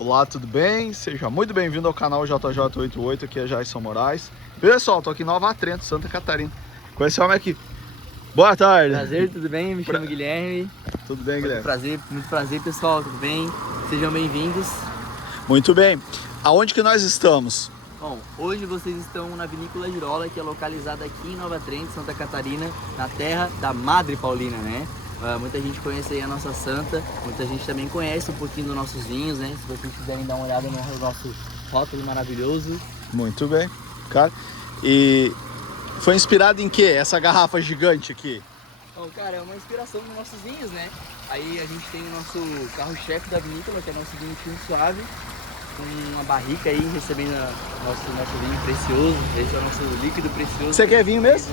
Olá, tudo bem? Seja muito bem-vindo ao canal JJ88, aqui é Jason Moraes. Pessoal, tô aqui em Nova Trento, Santa Catarina, com esse homem aqui. Boa tarde! Prazer, tudo bem? Me chamo Guilherme. Tudo bem, Guilherme? Muito prazer, pessoal, tudo bem? Sejam bem-vindos. Muito bem. Aonde que nós estamos? Bom, hoje vocês estão na Vinícola Girola, que é localizada aqui em Nova Trento, Santa Catarina, na terra da Madre Paulina, né? Muita gente conhece aí a nossa santa, muita gente também conhece um pouquinho dos nossos vinhos, né? Se vocês quiserem dar uma olhada no nosso rótulo maravilhoso. Muito bem, cara. E foi inspirado em quê? Essa garrafa gigante aqui? Bom, cara, é uma inspiração dos nossos vinhos, né? Aí a gente tem o nosso carro-chefe da vinícola, que é o nosso vinho tinto suave, com uma barrica aí, recebendo nosso vinho precioso. Esse é o nosso líquido precioso. Você quer vinho mesmo?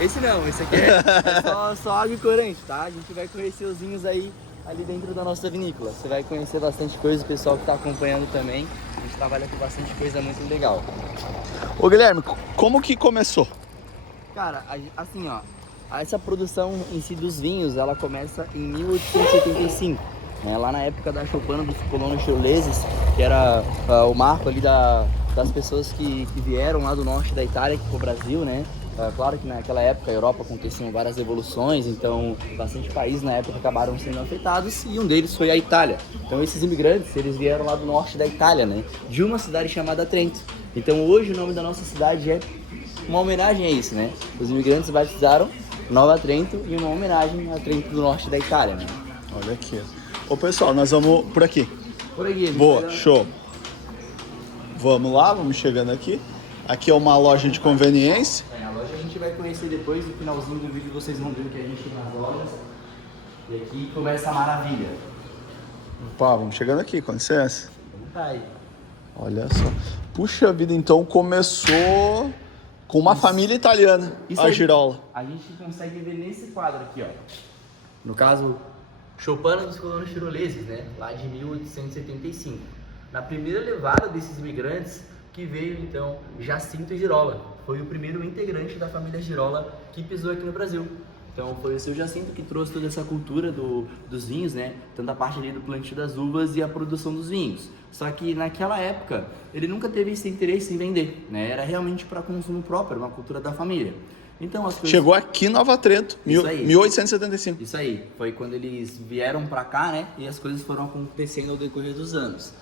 Esse não, esse aqui é só água e corante, tá? A gente vai conhecer os vinhos aí ali dentro da nossa vinícola. Você vai conhecer bastante coisa, o pessoal que tá acompanhando também. A gente trabalha com bastante coisa muito legal. Ô Guilherme, como que começou? Cara, assim ó, essa produção em si dos vinhos, ela começa em 1875, né? Lá na época da choupana dos colonos chileses, que era o marco ali das pessoas que vieram lá do norte da Itália aqui pro Brasil, né? Claro que naquela época a Europa aconteciam várias revoluções, então bastante países na época acabaram sendo afetados e um deles foi a Itália. Então esses imigrantes, eles vieram lá do norte da Itália, né? De uma cidade chamada Trento. Então hoje o nome da nossa cidade é uma homenagem a isso, né? Os imigrantes batizaram Nova Trento em uma homenagem a Trento do norte da Itália, né? Olha aqui. Ô pessoal, nós vamos por aqui. Por aqui. Boa, show. Vamos lá, vamos chegando aqui. Aqui é uma loja de conveniência. A loja a gente vai conhecer depois, no finalzinho do vídeo vocês vão ver o que a gente tem nas lojas. E aqui começa a maravilha. Opa, vamos chegando aqui, com licença. Tá aí. Olha só. Puxa vida, então começou com uma família italiana, a Girola. A gente consegue ver nesse quadro aqui, ó. No caso, choupana dos colonos chiroleses, né? Lá de 1875. Na primeira levada desses imigrantes, que veio então Jacinto Girola. Foi o primeiro integrante da família Girola que pisou aqui no Brasil. Então foi o seu Jacinto que trouxe toda essa cultura dos vinhos, né? Tanto a parte ali do plantio das uvas e a produção dos vinhos. Só que naquela época ele nunca teve esse interesse em vender, né? Era realmente para consumo próprio, uma cultura da família. Então as coisas... Chegou aqui em Nova Trento, 1875. Isso aí, foi quando eles vieram para cá, né? E as coisas foram acontecendo ao decorrer dos anos.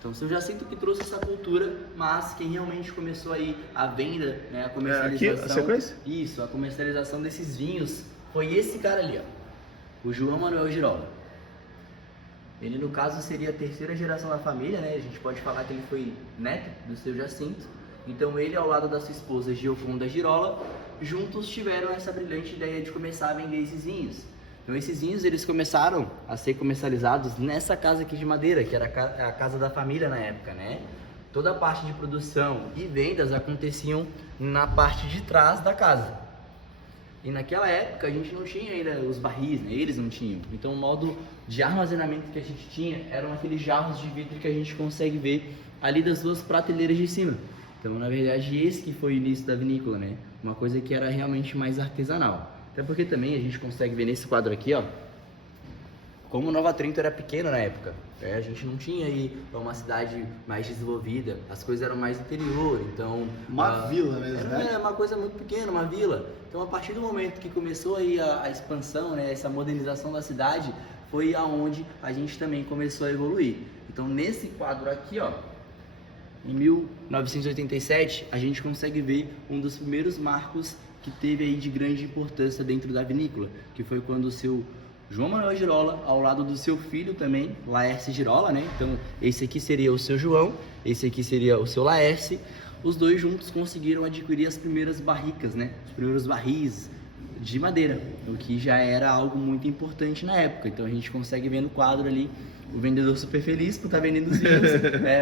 Então, o seu Jacinto que trouxe essa cultura, mas quem realmente começou aí a venda, né, a comercialização... Aqui, a sequência? Isso, a comercialização desses vinhos foi esse cara ali, ó, o João Manuel Girola. Ele, no caso, seria a terceira geração da família, né? A gente pode falar que ele foi neto do seu Jacinto. Então, ele, ao lado da sua esposa Gioconda Girola, juntos tiveram essa brilhante ideia de começar a vender esses vinhos. Então esses vinhos eles começaram a ser comercializados nessa casa aqui de madeira, que era a casa da família na época, né? Toda a parte de produção e vendas aconteciam na parte de trás da casa. E naquela época a gente não tinha ainda os barris, né? Eles não tinham. Então o modo de armazenamento que a gente tinha eram aqueles jarros de vidro que a gente consegue ver ali das duas prateleiras de cima. Então na verdade esse que foi o início da vinícola, né? Uma coisa que era realmente mais artesanal. Até porque também a gente consegue ver nesse quadro aqui, ó, como Nova Trento era pequeno na época. A gente não tinha aí uma cidade mais desenvolvida, as coisas eram mais interior, então... Uma vila mesmo, né? É uma coisa muito pequena, uma vila. Então a partir do momento que começou aí a expansão, né, essa modernização da cidade, foi aonde a gente também começou a evoluir. Então nesse quadro aqui, ó, em 1987, a gente consegue ver um dos primeiros marcos que teve aí de grande importância dentro da vinícola, que foi quando o seu João Manuel Girola, ao lado do seu filho também, Laércio Girola, né? Então, esse aqui seria o seu João, esse aqui seria o seu Laércio. Os dois juntos conseguiram adquirir as primeiras barricas, né? Os primeiros barris de madeira, o que já era algo muito importante na época. Então, a gente consegue ver no quadro ali o vendedor super feliz por estar vendendo os vinhos,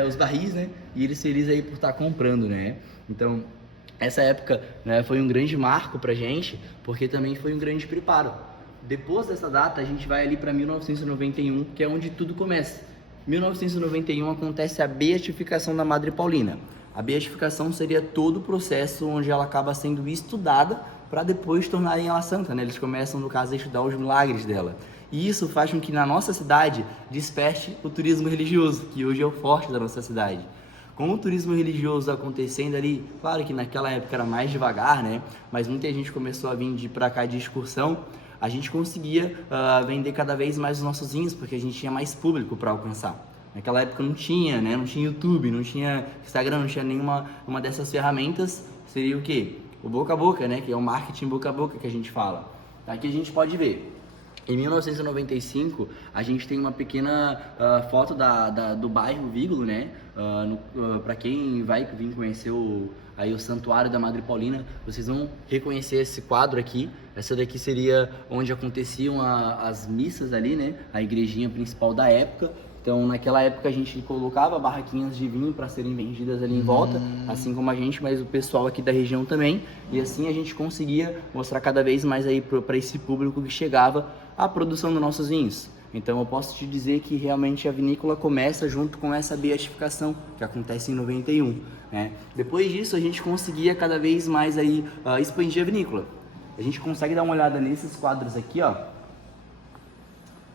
os barris, né? E eles felizes aí por estar comprando, né? Então, essa época, né, foi um grande marco pra gente, porque também foi um grande preparo. Depois dessa data, a gente vai ali para 1991, que é onde tudo começa. 1991 acontece a beatificação da Madre Paulina. A beatificação seria todo o processo onde ela acaba sendo estudada para depois tornarem ela santa, né? Eles começam, no caso, a estudar os milagres dela. E isso faz com que na nossa cidade desperte o turismo religioso, que hoje é o forte da nossa cidade. Com o turismo religioso acontecendo ali, claro que naquela época era mais devagar, né? Mas muita gente começou a vir para cá de excursão, a gente conseguia vender cada vez mais os nossos vinhos, porque a gente tinha mais público para alcançar. Naquela época não tinha, né? Não tinha YouTube, não tinha Instagram, não tinha nenhuma dessas ferramentas. Seria o quê? O boca a boca, né? Que é o marketing boca a boca que a gente fala. Aqui a gente pode ver. Em 1995, a gente tem uma pequena foto do bairro Vígulo, né? Para quem vai vir conhecer o Santuário da Madre Paulina, vocês vão reconhecer esse quadro aqui. Essa daqui seria onde aconteciam as missas ali, né? A igrejinha principal da época. Então, naquela época a gente colocava barraquinhas de vinho para serem vendidas ali em volta, assim como a gente, mas o pessoal aqui da região também. E assim a gente conseguia mostrar cada vez mais aí para esse público que chegava a produção dos nossos vinhos. Então eu posso te dizer que realmente a vinícola começa junto com essa beatificação que acontece em 91, né? Depois disso a gente conseguia cada vez mais aí expandir a vinícola. A gente consegue dar uma olhada nesses quadros aqui, ó.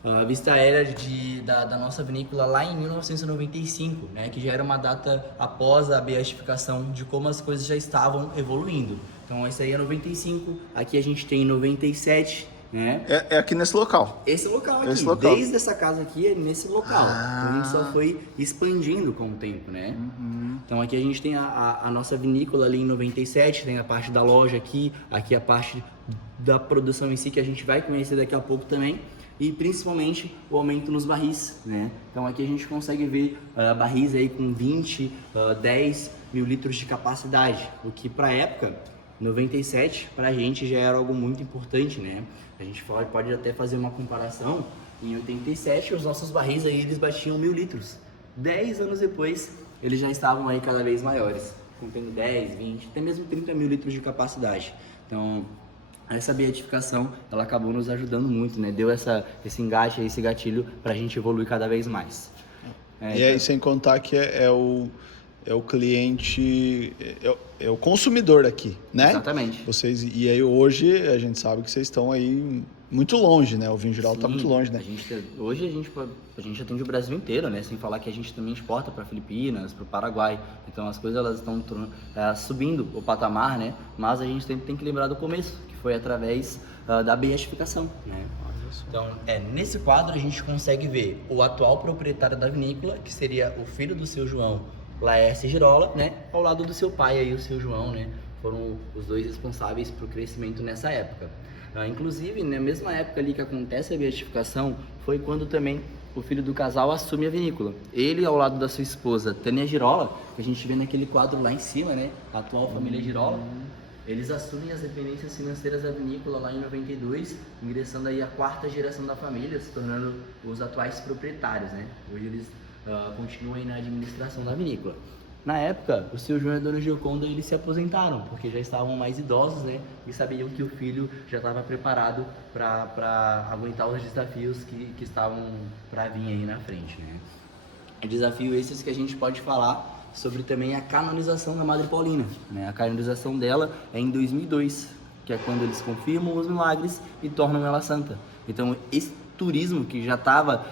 A vista aérea da nossa vinícola lá em 1995, né, que já era uma data após a beatificação de como as coisas já estavam evoluindo. Então esse aí é 95, aqui a gente tem 97, né? É aqui nesse local. Esse local aqui, Esse local. desde essa casa aqui é nesse local. Então a gente só foi expandindo com o tempo, né? Então aqui a gente tem a nossa vinícola ali em 97, tem a parte da loja aqui a parte da produção em si que a gente vai conhecer daqui a pouco também. E principalmente o aumento nos barris, né? Então aqui a gente consegue ver barris aí com 20, 10 mil litros de capacidade, o que para a época, 97, para a gente já era algo muito importante, né? A gente pode até fazer uma comparação, em 87 os nossos barris aí eles batiam 1000 litros, 10 anos depois eles já estavam aí cada vez maiores, contendo 10, 20, até mesmo 30 mil litros de capacidade. Então essa beatificação, ela acabou nos ajudando muito, né? Deu esse engate, esse gatilho pra gente evoluir cada vez mais. E aí, sem contar que é o cliente, é o consumidor aqui, né? Exatamente. E aí hoje a gente sabe que vocês estão aí muito longe, né? O vinho geral está muito longe, né? Hoje a gente atende o Brasil inteiro, né? Sem falar que a gente também exporta para Filipinas, para o Paraguai. Então as coisas elas estão subindo o patamar, né? Mas a gente sempre tem que lembrar do começo, que foi através da beatificação, né? Então, nesse quadro a gente consegue ver o atual proprietário da vinícola, que seria o filho do seu João, Laércio Girola, né? Ao lado do seu pai aí, o seu João, né? Foram os dois responsáveis por crescimento nessa época. Inclusive, na mesma época ali que acontece a beatificação, foi quando também o filho do casal assume a vinícola. Ele ao lado da sua esposa, Tânia Girola, que a gente vê naquele quadro lá em cima, né? A atual família Girola. Eles assumem as dependências financeiras da vinícola lá em 92, ingressando aí a 4ª geração da família, se tornando os atuais proprietários, né? Hoje eles continuam aí na administração da vinícola. Na época, o seu João e a dona Gioconda, eles se aposentaram, porque já estavam mais idosos, né? E sabiam que o filho já estava preparado para aguentar os desafios que estavam para vir aí na frente, né? Desafio esses que a gente pode falar sobre também a canonização da Madre Paulina, né? A canonização dela é em 2002, que é quando eles confirmam os milagres e tornam ela santa. Então, esse turismo que já estava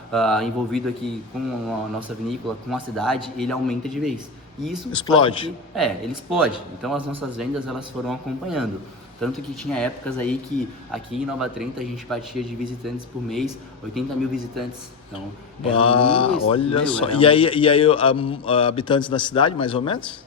envolvido aqui com a nossa vinícola, com a cidade, ele aumenta de vez. E isso explode. Ele explode. Então as nossas vendas elas foram acompanhando. Tanto que tinha épocas aí que aqui em Nova Trento a gente batia de visitantes por mês, 80 mil visitantes. Então, olha só. E aí habitantes da cidade, mais ou menos?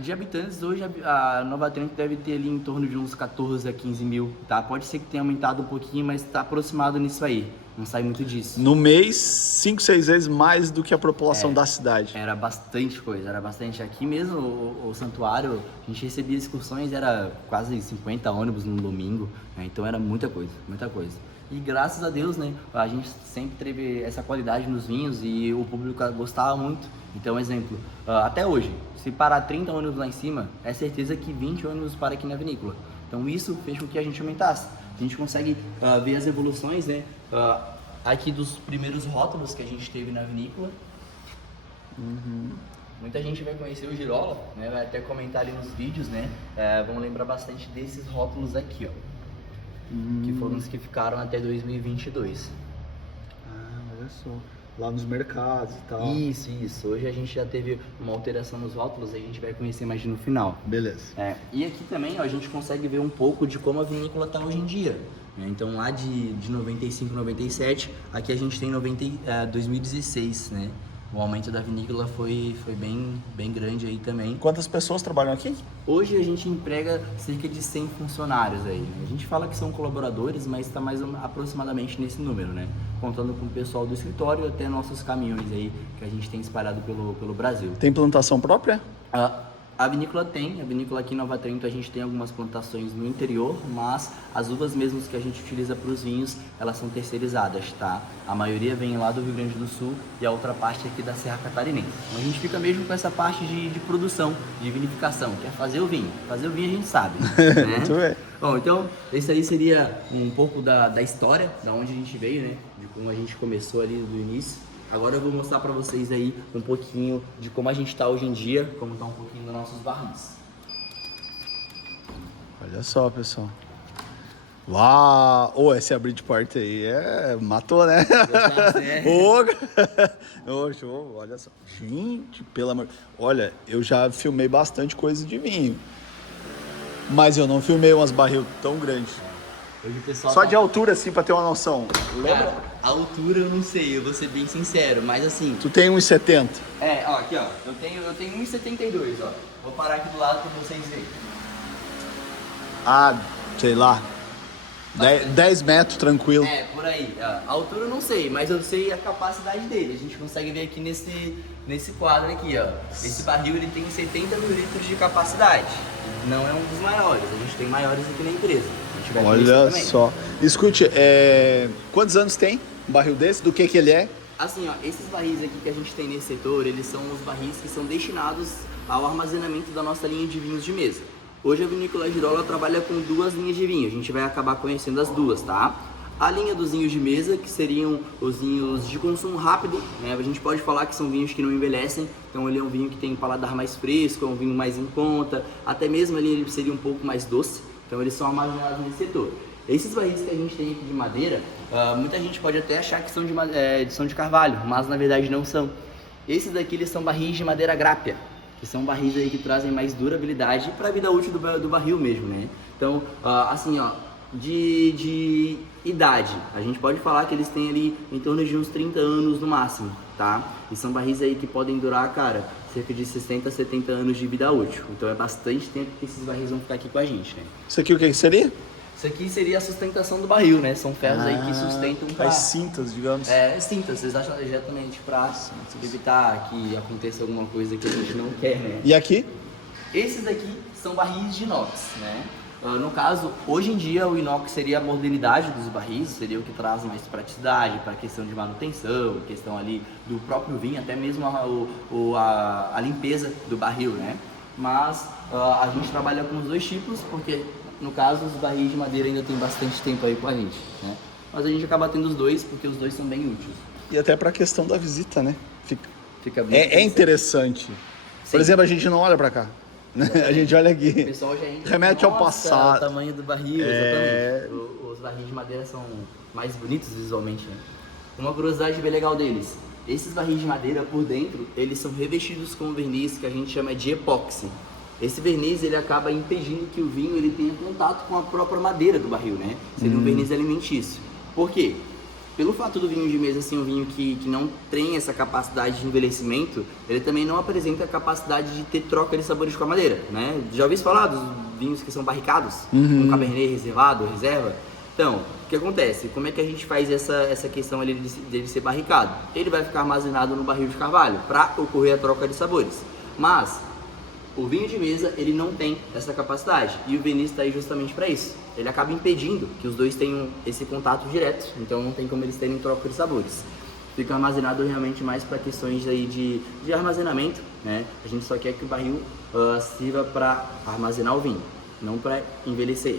De habitantes, hoje a Nova Trento deve ter ali em torno de uns 14 a 15 mil, tá? Pode ser que tenha aumentado um pouquinho, mas está aproximado nisso aí. Não sai muito disso. No mês, 5, 6 vezes mais do que a população da cidade. Era bastante coisa, era bastante. Aqui mesmo, o santuário, a gente recebia excursões, era quase 50 ônibus no domingo, né? Então era muita coisa, muita coisa. E graças a Deus, né, a gente sempre teve essa qualidade nos vinhos e o público gostava muito. Então, exemplo, até hoje, se parar 30 ônibus lá em cima, é certeza que 20 ônibus param aqui na vinícola. Então isso fez com que a gente aumentasse. A gente consegue ver as evoluções, né, aqui dos primeiros rótulos que a gente teve na vinícola. Muita gente vai conhecer o Girola, né, vai até comentar ali nos vídeos, né, vão lembrar bastante desses rótulos aqui, ó. Que foram os que ficaram até 2022. Olha só. Lá nos mercados e tal. Isso. Hoje a gente já teve uma alteração nos rótulos, a gente vai conhecer mais no final. Beleza. E aqui também, ó, a gente consegue ver um pouco de como a vinícola está hoje em dia. Então lá de 95, 97, aqui a gente tem 2016, né? O aumento da vinícola foi bem grande aí também. Quantas pessoas trabalham aqui? Hoje a gente emprega cerca de 100 funcionários aí, né? A gente fala que são colaboradores, mas está mais aproximadamente nesse número, né? Contando com o pessoal do escritório até nossos caminhões aí que a gente tem espalhado pelo Brasil. Tem plantação própria? A vinícola tem, a vinícola aqui em Nova Trento a gente tem algumas plantações no interior, mas as uvas mesmas que a gente utiliza para os vinhos, elas são terceirizadas, tá? A maioria vem lá do Rio Grande do Sul e a outra parte aqui da Serra Catarinense. Então a gente fica mesmo com essa parte de produção, de vinificação, que é fazer o vinho. Fazer o vinho a gente sabe, né? Muito bem. Bom, então esse aí seria um pouco da história, da onde a gente veio, né? De como a gente começou ali do início. Agora eu vou mostrar pra vocês aí um pouquinho de como a gente tá hoje em dia, como tá um pouquinho dos nossos barris. Olha só, pessoal. Uau! Esse abrir de porta aí matou, né? Ô, show, olha só. Gente, pelo amor... Olha, eu já filmei bastante coisa de vinho. Mas eu não filmei umas barril tão grandes. Hoje o pessoal só de altura, assim, pra ter uma noção. Lembra? A altura eu não sei, eu vou ser bem sincero, mas assim... Tu tem 1,70? Ó, aqui ó, eu tenho 1,72, ó. Vou parar aqui do lado pra vocês verem. Sei lá. 10 metros, tranquilo. Por aí. A altura eu não sei, mas eu sei a capacidade dele. A gente consegue ver aqui nesse quadro aqui, ó. Esse barril ele tem 70 mil litros de capacidade. Não é um dos maiores, a gente tem maiores aqui na empresa. Olha só. Escute, quantos anos tem um barril desse? Do que ele é? Assim, ó, esses barris aqui que a gente tem nesse setor, eles são os barris que são destinados ao armazenamento da nossa linha de vinhos de mesa. Hoje a Vinícola Girolamo trabalha com 2 linhas de vinho, a gente vai acabar conhecendo as duas, tá? A linha dos vinhos de mesa, que seriam os vinhos de consumo rápido, né? A gente pode falar que são vinhos que não envelhecem, então ele é um vinho que tem um paladar mais fresco, é um vinho mais em conta, até mesmo ali ele seria um pouco mais doce, então eles são armazenados nesse setor. Esses barris que a gente tem aqui de madeira, muita gente pode até achar que são de carvalho, mas na verdade não são. Esses daqui eles são barris de madeira grápea, que são barris aí que trazem mais durabilidade para a vida útil do barril mesmo, né? Então, assim, ó, de idade, a gente pode falar que eles têm ali em torno de uns 30 anos no máximo, tá? E são barris aí que podem durar, cara, cerca de 60, 70 anos de vida útil. Então é bastante tempo que esses barris vão ficar aqui com a gente, né? Isso aqui o que seria? Isso aqui seria a sustentação do barril, né? São ferros aí que sustentam as cintas, digamos. Cintas, exatamente, para evitar que aconteça alguma coisa que a gente não quer, né? E aqui? Esses daqui são barris de inox, né? No caso, hoje em dia o inox seria a modernidade dos barris, seria o que traz mais praticidade para a questão de manutenção, questão ali do próprio vinho, até mesmo a limpeza do barril, né? Mas a gente trabalha com os dois tipos, porque no caso os barris de madeira ainda tem bastante tempo aí com a gente, né? Mas a gente acaba tendo os dois, porque os dois são bem úteis. E até para a questão da visita, né? Fica bem interessante. Sim. Por exemplo, a gente não olha para cá. A gente olha aqui. O pessoal já entra, remete ao passado. O tamanho do barril, exatamente. Os barris de madeira são mais bonitos visualmente, né? Uma curiosidade bem legal deles. Esses barris de madeira por dentro, eles são revestidos com um verniz que a gente chama de epóxi. Esse verniz ele acaba impedindo que o vinho ele tenha contato com a própria madeira do barril, né? Seria um verniz alimentício. Por quê? Pelo fato do vinho de mesa ser um vinho que não tem essa capacidade de envelhecimento, ele também não apresenta a capacidade de ter troca de sabores com a madeira, né? Já ouviu falar dos vinhos que são barricados? Um Cabernet reservado, reserva? Então, o que acontece? Como é que a gente faz essa questão ali dele ser barricado? Ele vai ficar armazenado no barril de carvalho para ocorrer a troca de sabores. Mas o vinho de mesa, ele não tem essa capacidade e o verniz está aí justamente para isso. Ele acaba impedindo que os dois tenham esse contato direto, então não tem como eles terem troca de sabores. Fica armazenado realmente mais para questões aí de armazenamento, né? A gente só quer que o barril sirva para armazenar o vinho, não para envelhecer,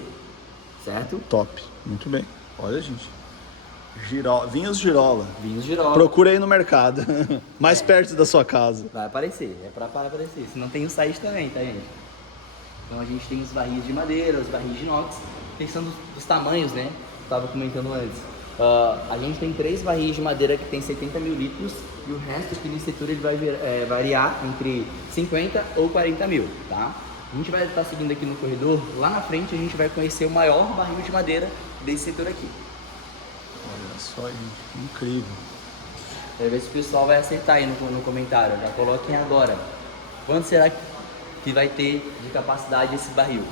certo? Top, muito bem. Olha, gente. Vinhos Girolamo. Vinhos Girolamo. Procura aí no mercado, mais perto da sua casa. Vai aparecer, é para aparecer. Se não tem o site também, tá, gente? Então a gente tem os barris de madeira, os barris de inox, pensando dos tamanhos, né? Eu tava comentando antes. A gente tem 3 barris de madeira que tem 70 mil litros e o resto aqui nesse setor ele vai variar entre 50 ou 40 mil, tá? A gente vai estar seguindo aqui no corredor, lá na frente a gente vai conhecer o maior barril de madeira desse setor aqui. Olha só, gente, incrível. Quero ver se o pessoal vai acertar aí no comentário, já coloquem agora. Quanto será que vai ter de capacidade esse barril?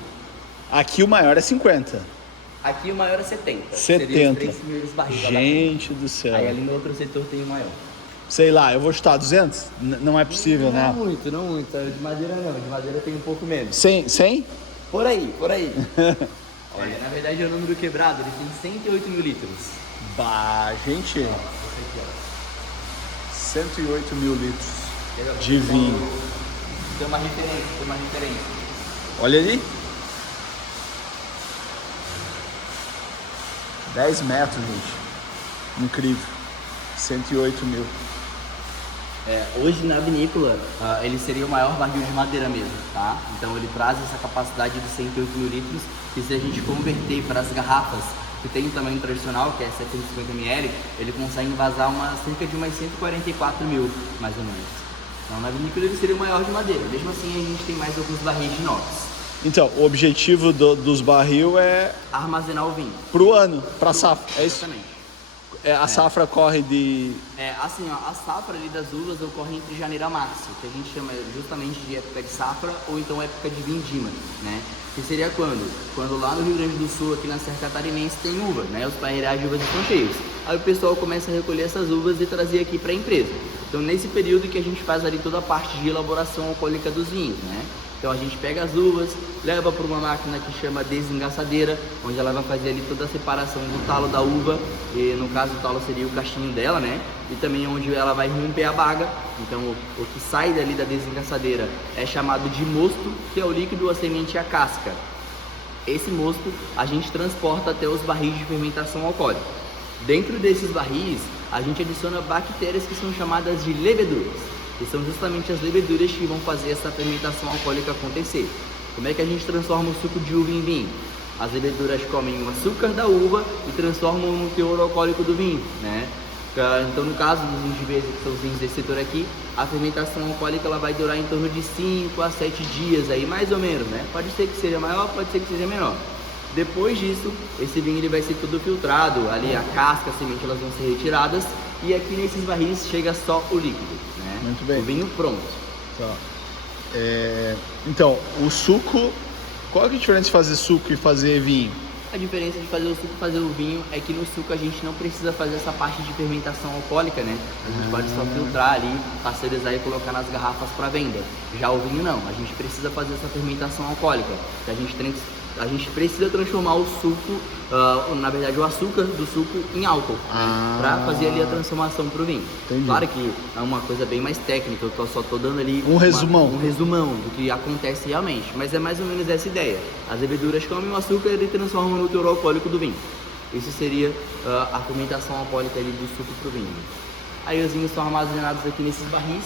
Aqui o maior é 50. Aqui o maior é 70. 70. Seriam os 3 primeiros barris. Gente do céu. Aí ali no outro setor tem o maior. Sei lá, eu vou chutar 200? Não é possível, Não né? muito, não muito. De madeira não, de madeira tem um pouco menos. 100? Por aí. Olha, na verdade é o número quebrado, ele tem 108 mil litros. Bah, gente, Esse aqui, ó. 108 mil litros de vinho. Tem uma referência. Olha ali. 10 metros, gente. Incrível. 108 mil. Hoje na vinícola, ele seria o maior barril de madeira mesmo, tá? Então ele traz essa capacidade de 108 mil litros, que se a gente converter para as garrafas que tem o tamanho tradicional, que é 750 ml, ele consegue envasar cerca de umas 144 mil, mais ou menos. Então na vinícola ele seria o maior de madeira. Mesmo assim a gente tem mais alguns barris de inox. Então, o objetivo dos barril é Armazenar o vinho. pro ano, pra safra. É isso? Exatamente. A safra corre de... Assim, ó, a safra ali das uvas ocorre entre janeiro a março, que a gente chama justamente de época de safra ou então época de vindima, né? Que seria quando? Quando lá no Rio Grande do Sul, aqui na Serra Catarinense, tem uva, né? Os parreirais de uvas estão cheios. Aí o pessoal começa a recolher essas uvas e trazer aqui para a empresa. Então, nesse período que a gente faz ali toda a parte de elaboração alcoólica dos vinhos, né? Então a gente pega as uvas, leva para uma máquina que chama desengaçadeira, onde ela vai fazer ali toda a separação do talo da uva, e no caso o talo seria o cachinho dela, né? E também onde ela vai romper a baga. Então o que sai dali da desengaçadeira é chamado de mosto, que é o líquido, a semente e a casca. Esse mosto a gente transporta até os barris de fermentação alcoólica. Dentro desses barris a gente adiciona bactérias que são chamadas de leveduras. Que são justamente as leveduras que vão fazer essa fermentação alcoólica acontecer. Como é que a gente transforma o suco de uva em vinho? As leveduras comem o açúcar da uva e transformam no teor alcoólico do vinho, né? Então, no caso dos vinhos de mesa, que são os vinhos desse setor aqui, a fermentação alcoólica ela vai durar em torno de 5 a 7 dias, aí, mais ou menos, né? Pode ser que seja maior, pode ser que seja menor. Depois disso, esse vinho ele vai ser todo filtrado, ali a casca, a semente, elas vão ser retiradas e aqui nesses barris chega só o líquido, né? Muito bem. O vinho pronto. Tá. Então, o suco... Qual é a diferença de fazer suco e fazer vinho? A diferença de fazer o suco e fazer o vinho é que no suco a gente não precisa fazer essa parte de fermentação alcoólica, né? A gente pode só filtrar ali, pasteurizar e colocar nas garrafas para venda. Já o vinho não, a gente precisa fazer essa fermentação alcoólica, que a gente precisa transformar o suco, na verdade o açúcar do suco em álcool, né? Para fazer ali a transformação para o vinho. Entendi. Claro que é uma coisa bem mais técnica, eu só tô dando ali um resumão do que acontece realmente, mas é mais ou menos essa ideia. As leveduras comem o açúcar e transformam no teor alcoólico do vinho. Isso seria a fermentação alcoólica ali do suco para o vinho. Aí os vinhos são armazenados aqui nesses barris,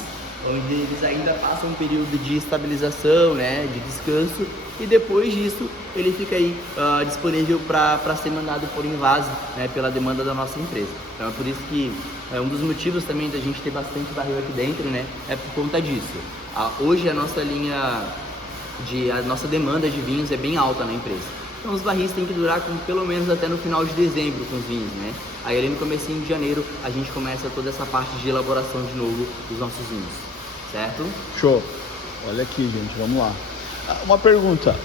onde eles ainda passam um período de estabilização, né, de descanso, e depois disso ele fica aí disponível para ser mandado por invase, né, pela demanda da nossa empresa. Então é por isso que um dos motivos também da gente ter bastante barril aqui dentro, né, é por conta disso. Hoje a nossa demanda de vinhos é bem alta na empresa. Então os barris têm que durar pelo menos até no final de dezembro com os vinhos, né? Aí ali no comecinho de janeiro a gente começa toda essa parte de elaboração de novo dos nossos vinhos, certo? Show. Olha aqui, gente, vamos lá. Uma pergunta.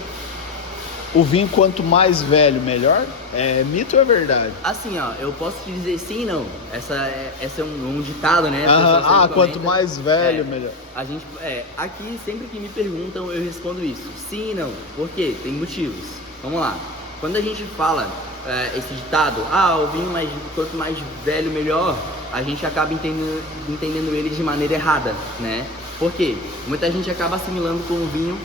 O vinho quanto mais velho, melhor? É mito ou é verdade? Assim, ó, eu posso te dizer sim e não. Essa é um ditado, né? Quanto mais velho, melhor. A gente, aqui sempre que me perguntam eu respondo isso. Sim e não. Por quê? Tem motivos. Vamos lá. Quando a gente fala esse ditado, o vinho quanto mais velho, melhor, a gente acaba entendendo ele de maneira errada, né? Por quê? Muita gente acaba assimilando com o vinho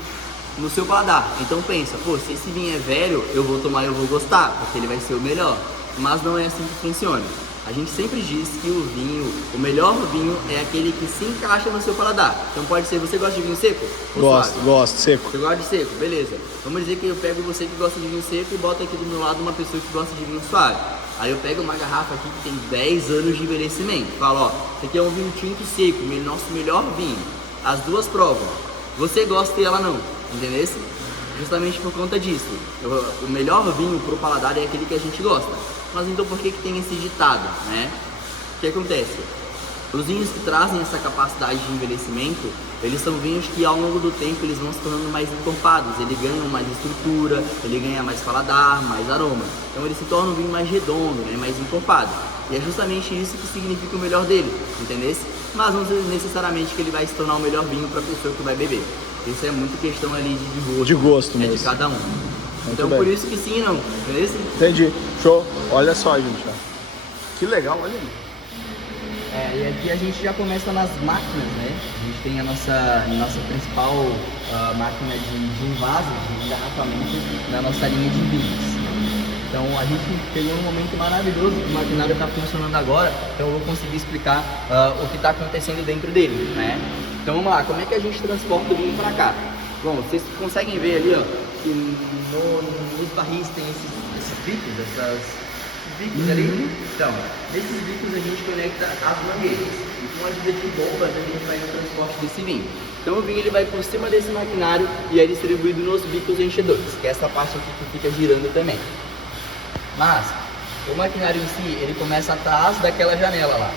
no seu paladar. Então pensa, se esse vinho é velho, eu vou tomar e eu vou gostar, porque ele vai ser o melhor. Mas não é assim que funciona. A gente sempre diz que o melhor vinho é aquele que se encaixa no seu paladar. Então pode ser, você gosta de vinho seco? Gosto, seco. Você gosta de seco, beleza. Vamos dizer que eu pego você que gosta de vinho seco e boto aqui do meu lado uma pessoa que gosta de vinho suave. Aí eu pego uma garrafa aqui que tem 10 anos de envelhecimento. Falo, ó, isso aqui é um vinho tinto seco, nosso melhor vinho. As duas provam. Você gosta e ela não, entendeu? Justamente por conta disso. O melhor vinho pro paladar é aquele que a gente gosta. Mas então por que tem esse ditado, né? O que acontece? Os vinhos que trazem essa capacidade de envelhecimento, eles são vinhos que ao longo do tempo eles vão se tornando mais encorpados, ele ganha mais estrutura, ele ganha mais paladar, mais aroma. Então ele se torna um vinho mais redondo, né, mais encorpado. E é justamente isso que significa o melhor dele, entendeu? Mas não necessariamente que ele vai se tornar o melhor vinho para a pessoa que vai beber. Isso é muito questão ali de gosto. De gosto mesmo. De cada um. Muito então bem. por isso que sim e não, entendeu? Entendi. Show. Olha só, gente. Ó. Que legal, olha aí. E aqui a gente já começa nas máquinas, né? A gente tem a nossa principal máquina de envase, de engarrafamento na nossa linha de vinhos. Então a gente pegou um momento maravilhoso que o maquinário está funcionando agora, então eu vou conseguir explicar o que está acontecendo dentro dele, né? Então vamos lá, como é que a gente transporta o vinho para cá? Bom, vocês conseguem ver ali, ó, que nos barris tem esses bicos, bicos ali. Então, nesses bicos a gente conecta as mangueiras. E com a ajuda de bombas a gente faz o transporte desse vinho. Então o vinho ele vai por cima desse maquinário e é distribuído nos bicos enchedores, que é essa parte aqui que fica girando também. Mas o maquinário em si, ele começa atrás daquela janela lá.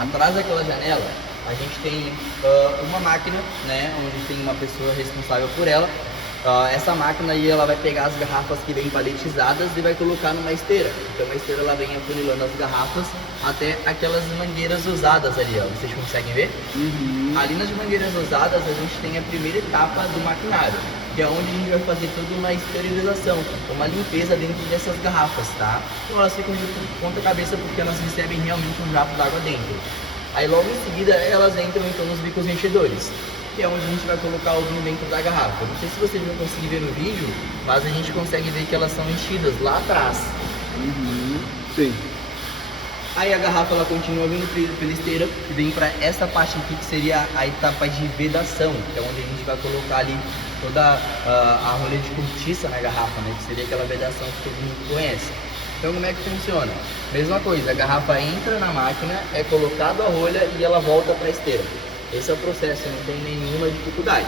Atrás daquela janela, a gente tem uma máquina, né, onde tem uma pessoa responsável por ela. Essa máquina aí, ela vai pegar as garrafas que vêm paletizadas e vai colocar numa esteira. Então a esteira ela vem afunilando as garrafas até aquelas mangueiras usadas ali, ó. Vocês conseguem ver? Ali nas mangueiras usadas a gente tem a primeira etapa do maquinário, que é onde a gente vai fazer toda uma esterilização, uma limpeza dentro dessas garrafas, tá? Então elas ficam de ponta cabeça porque elas recebem realmente um jato d'água dentro. Aí logo em seguida elas entram então nos bicos enchedores, que é onde a gente vai colocar o vinho dentro da garrafa. Não sei se vocês vão conseguir ver no vídeo, mas a gente consegue ver que elas são enchidas lá atrás. Sim. Aí a garrafa ela continua vindo pela esteira e vem para essa parte aqui que seria a etapa de vedação, que é onde a gente vai colocar ali toda a rolha de cortiça na garrafa, né? Que seria aquela vedação que todo mundo conhece. Então como é que funciona? Mesma coisa, a garrafa entra na máquina, é colocado a rolha e ela volta para a esteira. Esse é o processo, não tem nenhuma dificuldade.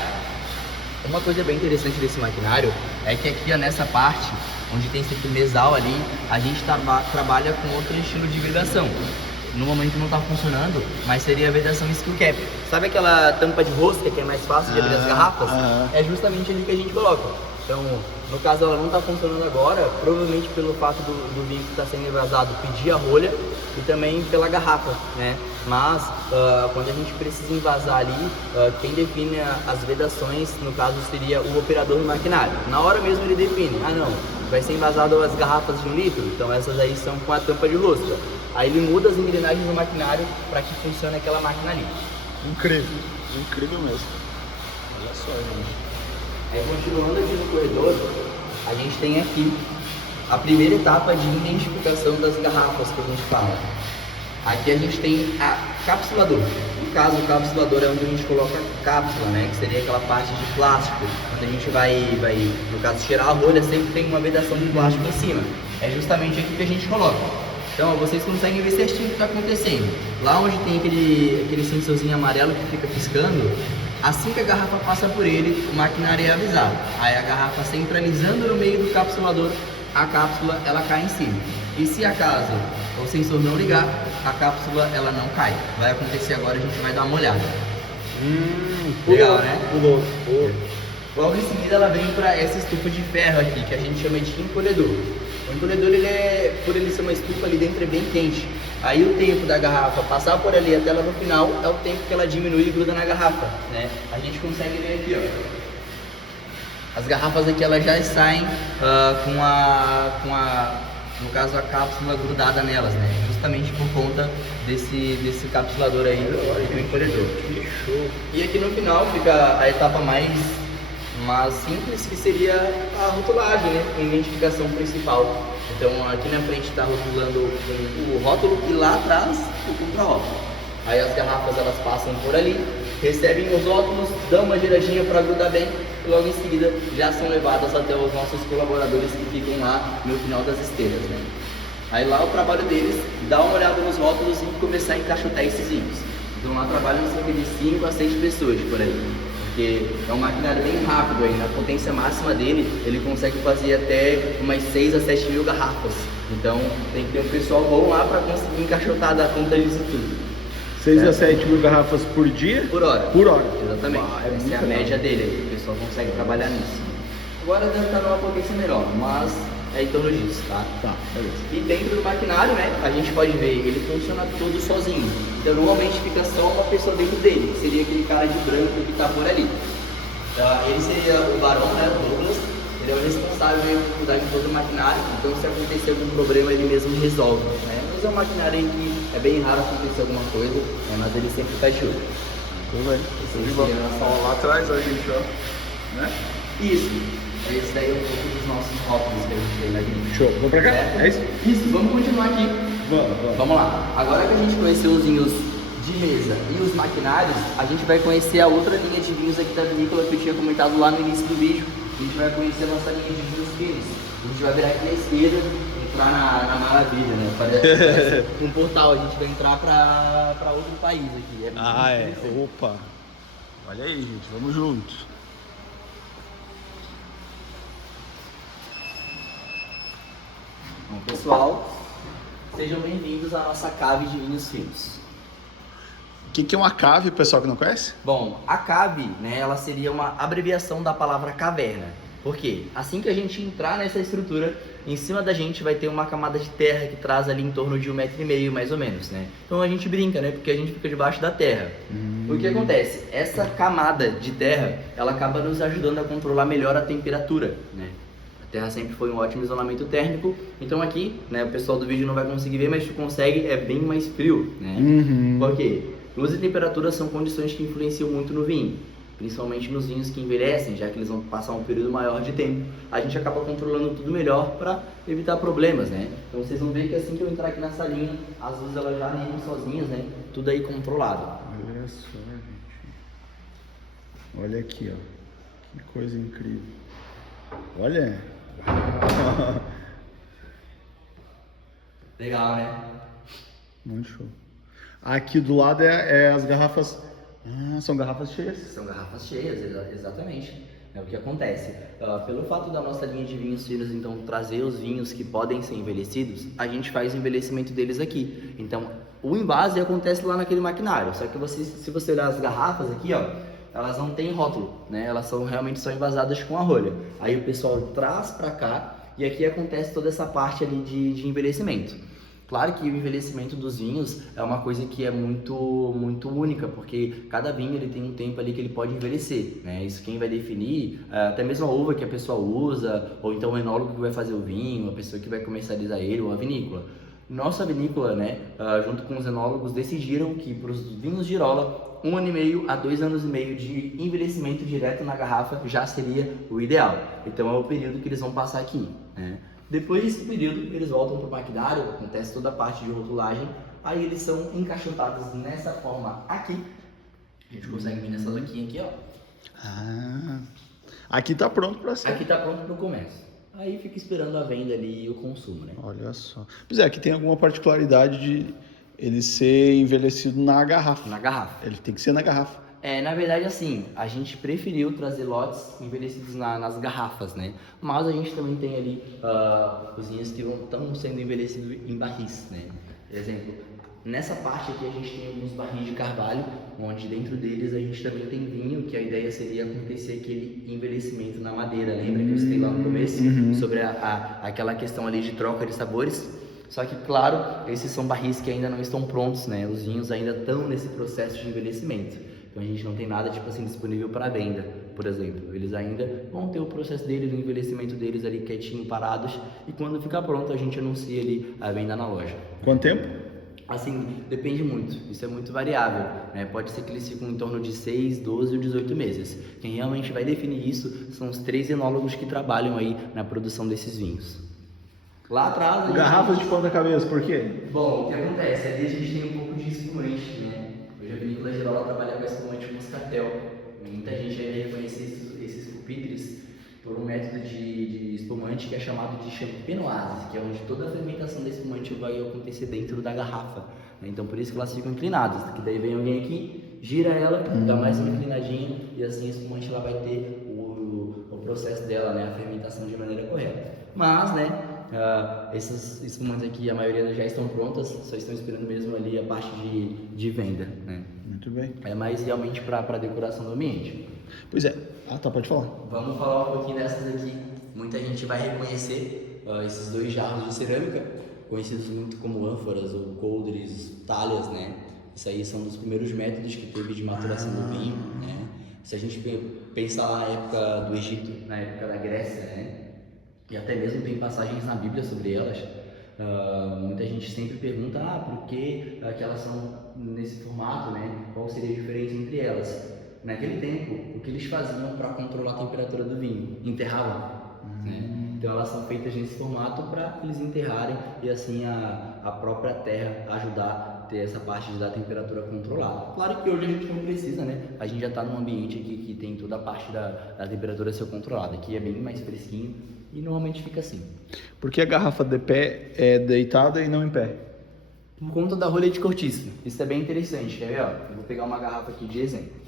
Uma coisa bem interessante desse maquinário é que aqui ó, nessa parte, onde tem esse mesal ali, a gente trabalha com outro estilo de vedação. No momento não está funcionando, mas seria a vedação skill cap. Sabe aquela tampa de rosca que é mais fácil de abrir as garrafas? É justamente ali que a gente coloca. Então, no caso ela não está funcionando agora, provavelmente pelo fato do vinho que está sendo envasado pedir a rolha e também pela garrafa, né? Mas quando a gente precisa envasar ali, quem define as vedações, no caso seria o operador do maquinário. Na hora mesmo ele define, não, vai ser envasado as garrafas de 1 litro, então essas aí são com a tampa de rosca. Aí ele muda as engrenagens do maquinário para que funcione aquela máquina ali. Incrível, incrível mesmo. Olha só, gente. Aí continuando aqui no corredor, a gente tem aqui a primeira etapa de identificação das garrafas que a gente fala. Aqui a gente tem a capsulador. No caso, o capsulador é onde a gente coloca a cápsula, né? Que seria aquela parte de plástico, onde a gente vai, no caso, tirar a rolha, sempre tem uma vedação de plástico em cima. É justamente aqui que a gente coloca. Então, vocês conseguem ver certinho o que está acontecendo. Lá onde tem aquele sensorzinho amarelo que fica piscando, assim que a garrafa passa por ele, o maquinário é avisado. Aí a garrafa centralizando no meio do capsulador, a cápsula ela cai em cima. E se acaso o sensor não ligar, a cápsula ela não cai. Vai acontecer agora, a gente vai dar uma olhada. Legal, né? Logo em seguida ela vem para essa estufa de ferro aqui, que a gente chama de encolhedor. O encolhedor, por ele ser uma estufa ali dentro, é bem quente. Aí o tempo da garrafa passar por ali até ela no final é o tempo que ela diminui e gruda na garrafa, né? A gente consegue ver aqui, ó. As garrafas aqui elas já saem no caso a cápsula grudada nelas, né? Justamente por conta desse capsulador aí do encolhedor. E aqui no final fica a etapa mais mais simples, que seria a rotulagem, né? A identificação principal. Então aqui na frente está rotulando o rótulo e lá atrás o contra-rótulo. Aí as garrafas elas passam por ali, recebem os rótulos, dão uma giradinha para grudar bem e logo em seguida já são levadas até os nossos colaboradores que ficam lá no final das esteiras, né? Aí lá o trabalho deles, dar uma olhada nos rótulos e começar a encaixotar esses vinhos. Então lá trabalham cerca de 5 a 6 pessoas por aí, porque é um maquinário bem rápido aí, na potência máxima dele, ele consegue fazer até umas 6 a 7 mil garrafas. Então tem que ter um pessoal bom lá para conseguir encaixotar, dar conta disso tudo. 6 a 7 mil garrafas por dia? Por hora. Por hora. Exatamente. Essa é a média dele, o pessoal consegue trabalhar nisso. Agora deve estar numa potência menor, mas é em torno disso, tá? Tá, beleza. E dentro do maquinário, né, a gente pode ver, ele funciona todo sozinho. Então normalmente fica só uma pessoa dentro dele, que seria aquele cara de branco que está por ali. Ele seria o barão, né, o Douglas, ele é o responsável por cuidar de todo o maquinário, então se acontecer algum problema ele mesmo resolve, né? Mas é um maquinário aí que é bem raro acontecer alguma coisa, né, mas ele sempre está de olho. Tudo bem. Ó, lá atrás a gente, ó, né? Isso. Esse daí é um pouco dos nossos rótulos que a gente tem na linha. Show. Vamos pra cá? É isso? Isso, vamos continuar aqui. Vamos lá. Agora que a gente conheceu os vinhos de mesa e os maquinários, a gente vai conhecer a outra linha de vinhos aqui da vinícola que eu tinha comentado lá no início do vídeo. A gente vai conhecer a nossa linha de vinhos finos. A gente vai virar aqui na esquerda, entrar na maravilha, né? Parece um portal, a gente vai entrar pra outro país aqui. Opa! Olha aí, gente, vamos juntos. Bom, pessoal, sejam bem-vindos à nossa cave de vinhos finos. O que é uma cave, pessoal que não conhece? Bom, a cave, né, ela seria uma abreviação da palavra caverna. Por quê? Assim que a gente entrar nessa estrutura, em cima da gente vai ter uma camada de terra que traz ali em torno de 1,5 metro, mais ou menos, né? Então a gente brinca, né? Porque a gente fica debaixo da terra. O que acontece? Essa camada de terra, ela acaba nos ajudando a controlar melhor a temperatura, né? A terra sempre foi um ótimo isolamento térmico, então aqui, né, o pessoal do vídeo não vai conseguir ver, mas tu consegue, é bem mais frio, né? Por quê? Luz e temperatura são condições que influenciam muito no vinho, principalmente nos vinhos que envelhecem, já que eles vão passar um período maior de tempo. A gente acaba controlando tudo melhor para evitar problemas, né? Então vocês vão ver que assim que eu entrar aqui na salinha, as luzes elas já ligam sozinhas, né? Tudo aí controlado. Olha só, gente. Olha aqui, ó. Que coisa incrível. Olha. Legal, né? Muito show. Aqui do lado é as garrafas. São garrafas cheias. São garrafas cheias, exatamente. É o que acontece. Pelo fato da nossa linha de vinhos finos, então, trazer os vinhos que podem ser envelhecidos, a gente faz o envelhecimento deles aqui. Então, o envase acontece lá naquele maquinário. Só que se você olhar as garrafas aqui, ó, elas não têm rótulo, né? Elas são realmente só envasadas com a rolha. Aí o pessoal traz pra cá e aqui acontece toda essa parte ali de envelhecimento. Claro que o envelhecimento dos vinhos é uma coisa que é muito única, porque cada vinho ele tem um tempo ali que ele pode envelhecer, né? Isso quem vai definir, até mesmo a uva que a pessoa usa, ou então o enólogo que vai fazer o vinho, a pessoa que vai comercializar ele, ou a vinícola. Nossa vinícola, né, junto com os enólogos, decidiram que para os vinhos Girola, 1 ano e meio a 2 anos e meio de envelhecimento direto na garrafa já seria o ideal. Então é o período que eles vão passar aqui, né? Depois desse período, eles voltam para o maquinário, acontece toda a parte de rotulagem, aí eles são encaixotados nessa forma aqui. A gente consegue ver nessa laquinha aqui, ó. Aqui tá pronto para ser. Aqui tá pronto para o comércio. Aí fica esperando a venda ali e o consumo, né? Olha só. Pois é, aqui tem alguma particularidade de ele ser envelhecido na garrafa. Na garrafa. Ele tem que ser na garrafa. Na verdade, assim, a gente preferiu trazer lotes envelhecidos nas garrafas, né? Mas a gente também tem ali os vinhos que estão sendo envelhecidos em barris, né? Por exemplo, nessa parte aqui a gente tem alguns barris de carvalho, onde dentro deles a gente também tem vinho, que a ideia seria acontecer aquele envelhecimento na madeira. Lembra que eu citei lá no começo sobre aquela questão ali de troca de sabores? Só que, claro, esses são barris que ainda não estão prontos, né? Os vinhos ainda estão nesse processo de envelhecimento. Então a gente não tem nada tipo assim disponível para venda, por exemplo. Eles ainda vão ter o processo deles, o envelhecimento deles ali quietinho, parados. E quando ficar pronto a gente anuncia ali a venda na loja. Quanto tempo? Assim, depende muito, isso é muito variável, né? Pode ser que eles ficam em torno de 6, 12 ou 18 meses. Quem realmente vai definir isso são os 3 enólogos que trabalham aí na produção desses vinhos. Lá atrás... Garrafas de ponta cabeça, por quê? Bom, o que acontece? Ali a gente tem um pouco de espumante, né? Hoje a vinícola geral ela trabalha com espumante moscatel. Muita gente vai reconhecer esses pupitres por um método de espumante que é chamado de champenoise, que é onde toda a fermentação da espumante vai acontecer dentro da garrafa, né? Então por isso que elas ficam inclinadas, que daí vem alguém aqui, gira ela, dá mais uma inclinadinha e assim a espumante ela vai ter o processo dela, né? A fermentação de maneira correta. Mas, né? Esses espumantes aqui, a maioria já estão prontas, só estão esperando mesmo ali a parte de venda, né? Muito bem. É mais realmente para decoração do ambiente. Pois é. Ah, tá, pode falar. Vamos falar um pouquinho dessas aqui. Muita gente vai reconhecer esses 2 jarros de cerâmica, conhecidos muito como ânforas ou coldres, talhas, né? Isso aí são dos primeiros métodos que teve de maturação do vinho, né? Se a gente pensar lá na época do Egito, na época da Grécia, né? E até mesmo tem passagens na Bíblia sobre elas. Muita gente sempre pergunta, por que elas são nesse formato, né? Qual seria a diferença entre elas? Naquele tempo, o que eles faziam para controlar a temperatura do vinho? Enterravam, né? Então elas são feitas nesse formato para eles enterrarem e assim a própria terra ajudar a ter essa parte de dar a temperatura controlada. Claro que hoje a gente não precisa, né? A gente já está num ambiente aqui que tem toda a parte da temperatura ser controlada. Aqui é bem mais fresquinho e normalmente fica assim. Por que a garrafa de pé é deitada e não em pé? Por conta da rolha de cortiça. Isso é bem interessante, quer ver? Ó? Eu vou pegar uma garrafa aqui de exemplo.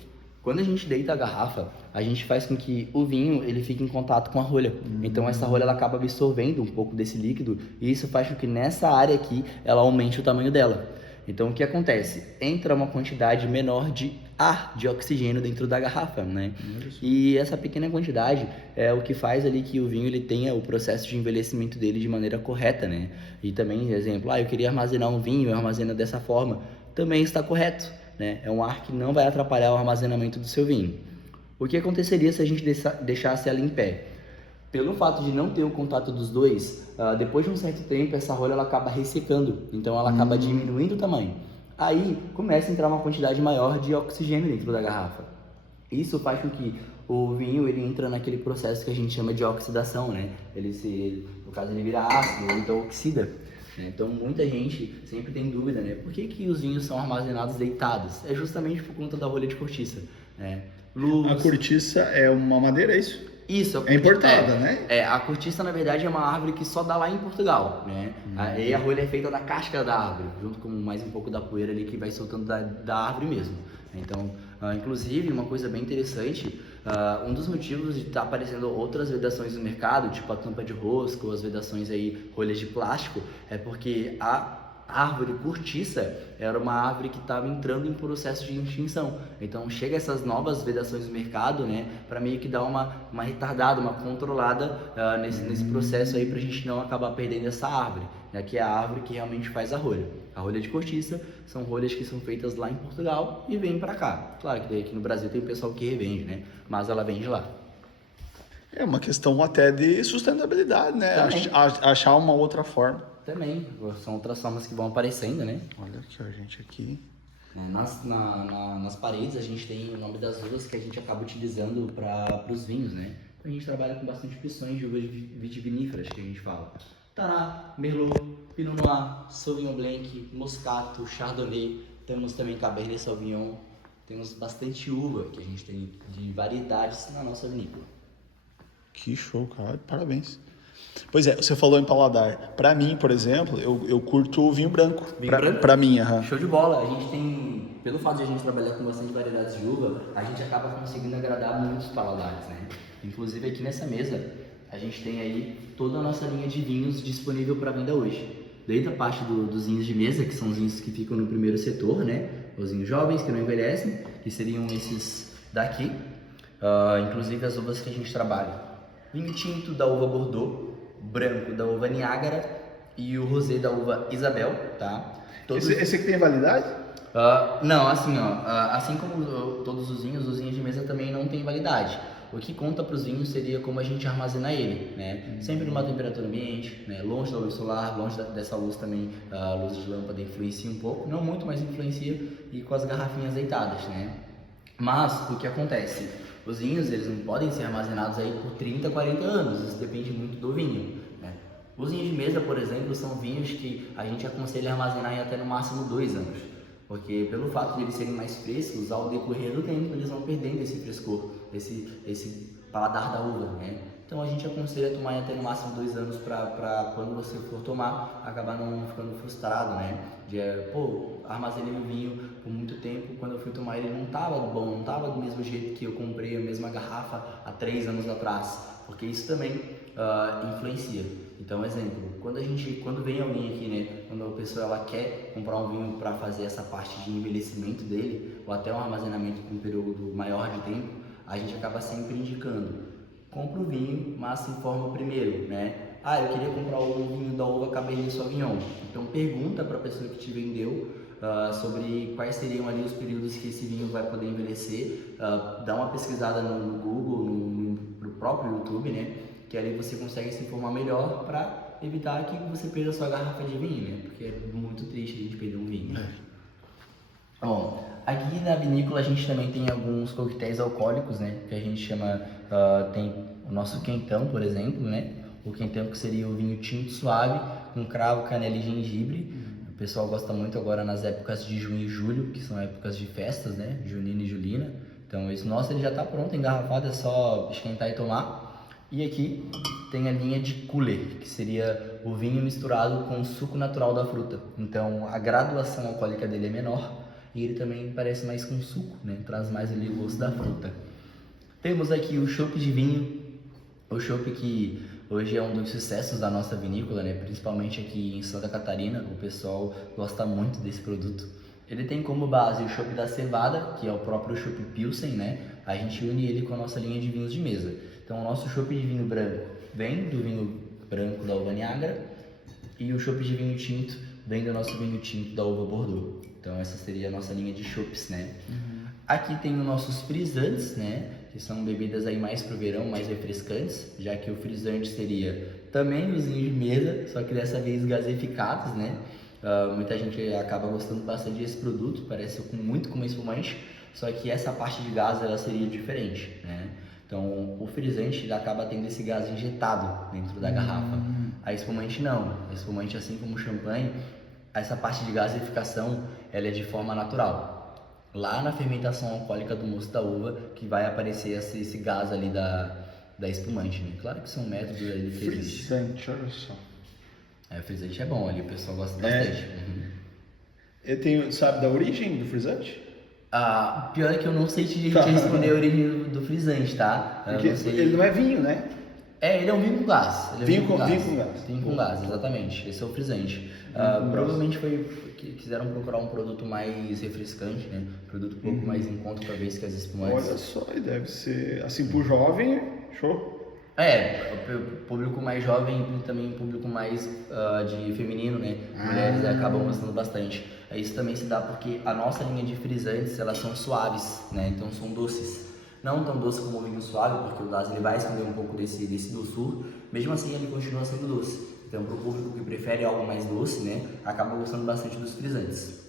Quando a gente deita a garrafa, a gente faz com que o vinho ele fique em contato com a rolha. Então essa rolha ela acaba absorvendo um pouco desse líquido e isso faz com que nessa área aqui ela aumente o tamanho dela. Então o que acontece? Entra uma quantidade menor de ar, de oxigênio dentro da garrafa, né? E essa pequena quantidade é o que faz ali que o vinho ele tenha o processo de envelhecimento dele de maneira correta, né? E também, exemplo, eu queria armazenar um vinho, eu armazeno dessa forma, também está correto, né? É um ar que não vai atrapalhar o armazenamento do seu vinho. O que aconteceria se a gente deixasse ela em pé? Pelo fato de não ter o contato dos dois, depois de um certo tempo essa rolha ela acaba ressecando, então ela acaba diminuindo o tamanho. Aí começa a entrar uma quantidade maior de oxigênio dentro da garrafa. Isso faz com que o vinho ele entra naquele processo que a gente chama de oxidação, né? No caso ele vira ácido ou então oxida. Então muita gente sempre tem dúvida, né? Por que os vinhos são armazenados deitados? É justamente por conta da rolha de cortiça, né? Luz... A cortiça é uma madeira, é isso? Isso, é importada, né? A cortiça na verdade é uma árvore que só dá lá em Portugal, né? E a rolha é feita da casca da árvore, junto com mais um pouco da poeira ali que vai soltando da árvore mesmo. Então, inclusive, uma coisa bem interessante, um dos motivos de estar aparecendo outras vedações no mercado, tipo a tampa de rosca ou as vedações aí, rolhas de plástico, é porque a árvore cortiça era uma árvore que estava entrando em processo de extinção. Então chega essas novas vedações no mercado, né, para meio que dar uma retardada, uma controlada nesse processo aí, para a gente não acabar perdendo essa árvore, né, que é a árvore que realmente faz a rolha. A rolha de cortiça são rolhas que são feitas lá em Portugal e vêm para cá. Claro que aqui no Brasil tem o pessoal que revende, né, mas ela vem de lá. É uma questão até de sustentabilidade, né? Achar uma outra forma. Também, são outras formas que vão aparecendo, né? Olha aqui, ó, gente, aqui. Nas paredes a gente tem o nome das uvas que a gente acaba utilizando para os vinhos, né? Então a gente trabalha com bastante opções de uvas vitiviníferas, que a gente fala. Taná, Merlot, Pinot Noir, Sauvignon Blanc, Moscato, Chardonnay. Temos também Cabernet Sauvignon. Temos bastante uva que a gente tem de variedades na nossa vinícola. Que show, cara. Parabéns. Pois é, você falou em paladar. Pra mim, por exemplo, eu curto o vinho branco. Pra mim, Show de bola. A gente tem, pelo fato de a gente trabalhar com bastante variedades de uva, a gente acaba conseguindo agradar muitos paladares, né? Inclusive aqui nessa mesa, a gente tem aí toda a nossa linha de vinhos disponível para venda hoje. Desde a parte dos vinhos de mesa, que são os vinhos que ficam no primeiro setor, né? Os vinhos jovens, que não envelhecem, que seriam esses daqui. Inclusive as uvas que a gente trabalha. Vinho tinto da uva Bordeaux, branco da uva Niágara e o rosé da uva Isabel, tá? Esse aqui tem validade? Não, assim, ó, assim como todos os vinhos de mesa também não tem validade. O que conta para os vinhos seria como a gente armazena ele, né? Sempre numa temperatura ambiente, né? Longe da luz solar, longe dessa luz também, a luz de lâmpada influencia um pouco, não muito, mas influencia, e com as garrafinhas deitadas, né? Mas o que acontece? Os vinhos, eles não podem ser armazenados aí por 30, 40 anos, isso depende muito do vinho, né? Os vinhos de mesa, por exemplo, são vinhos que a gente aconselha a armazenar em até no máximo 2 anos. Porque pelo fato de eles serem mais frescos, ao decorrer do tempo eles vão perdendo esse frescor, esse paladar da uva, né? Então a gente aconselha a tomar até no máximo 2 anos para quando você for tomar, acabar não ficando frustrado, né? Armazenei o vinho por muito tempo, quando eu fui tomar ele não estava bom, não estava do mesmo jeito que eu comprei a mesma garrafa há 3 anos atrás, porque isso também influencia. Então, exemplo, quando vem alguém aqui, né, quando a pessoa ela quer comprar um vinho para fazer essa parte de envelhecimento dele, ou até um armazenamento por um período maior de tempo, a gente acaba sempre indicando: compra o vinho, mas se informa primeiro, né? Eu queria comprar um vinho da uva Cabernet Sauvignon. Então pergunta para a pessoa que te vendeu sobre quais seriam ali os períodos que esse vinho vai poder envelhecer. Dá uma pesquisada no Google, no próprio YouTube, né? Que ali você consegue se informar melhor para evitar que você perda a sua garrafa de vinho, né? Porque é muito triste a gente perder um vinho. Bom, aqui na vinícola a gente também tem alguns coquetéis alcoólicos, né? Que a gente chama, tem o nosso quentão, por exemplo, né? O quentão que seria o vinho tinto suave, com cravo, canela e gengibre. O pessoal gosta muito agora nas épocas de junho e julho, que são épocas de festas, né? Junina e julina. Então esse nosso ele já está pronto, engarrafado, é só esquentar e tomar. E aqui tem a linha de cooler, que seria o vinho misturado com o suco natural da fruta. Então a graduação alcoólica dele é menor e ele também parece mais com suco, né? Traz mais ali o gosto da fruta. Temos aqui o chopp de vinho, o chopp que hoje é um dos sucessos da nossa vinícola, né? Principalmente aqui em Santa Catarina, o pessoal gosta muito desse produto. Ele tem como base o chopp da cevada, que é o próprio chopp Pilsen, né? A gente une ele com a nossa linha de vinhos de mesa. Então, o nosso chopp de vinho branco vem do vinho branco da uva Niágara e o chopp de vinho tinto vem do nosso vinho tinto da uva Bordeaux. Então, essa seria a nossa linha de chopps, né? Aqui tem os nossos frisantes, né? Que são bebidas aí mais pro verão, mais refrescantes, já que o frisante seria também os vinhos de mesa, só que dessa vez gaseificados, né? Muita gente acaba gostando bastante desse produto, parece muito com uma espumante, só que essa parte de gás ela seria diferente, né? Então, o frisante ele acaba tendo esse gás injetado dentro da garrafa. A espumante não. A espumante, assim como o champanhe, essa parte de gaseificação ela é de forma natural. Lá na fermentação alcoólica do mosto da uva que vai aparecer esse gás ali da espumante, né? Claro que são métodos ali que existem. Frisante, olha só. O frisante é bom ali, o pessoal gosta bastante. Sabe da origem do frisante? Pior é que eu não sei te responder a origem do frisante, tá? Porque ele não é vinho, né? Ele é um vinho com gás. Vinho com gás. Vinho com gás, exatamente. Esse é o frisante. Provavelmente foi que quiseram procurar um produto mais refrescante, né? Produto um pouco mais em conta, talvez, que as espumantes. Olha só, e deve ser, assim, pro jovem, show. O público mais jovem e também o público mais de feminino, né? Mulheres acabam gostando bastante. Isso também se dá porque a nossa linha de frisantes, elas são suaves, né? Então são doces. Não tão doce como o vinho suave, porque o gás ele vai esconder um pouco desse doçor. Mesmo assim, ele continua sendo doce. Então, para o público que prefere algo mais doce, né? Acaba gostando bastante dos frisantes.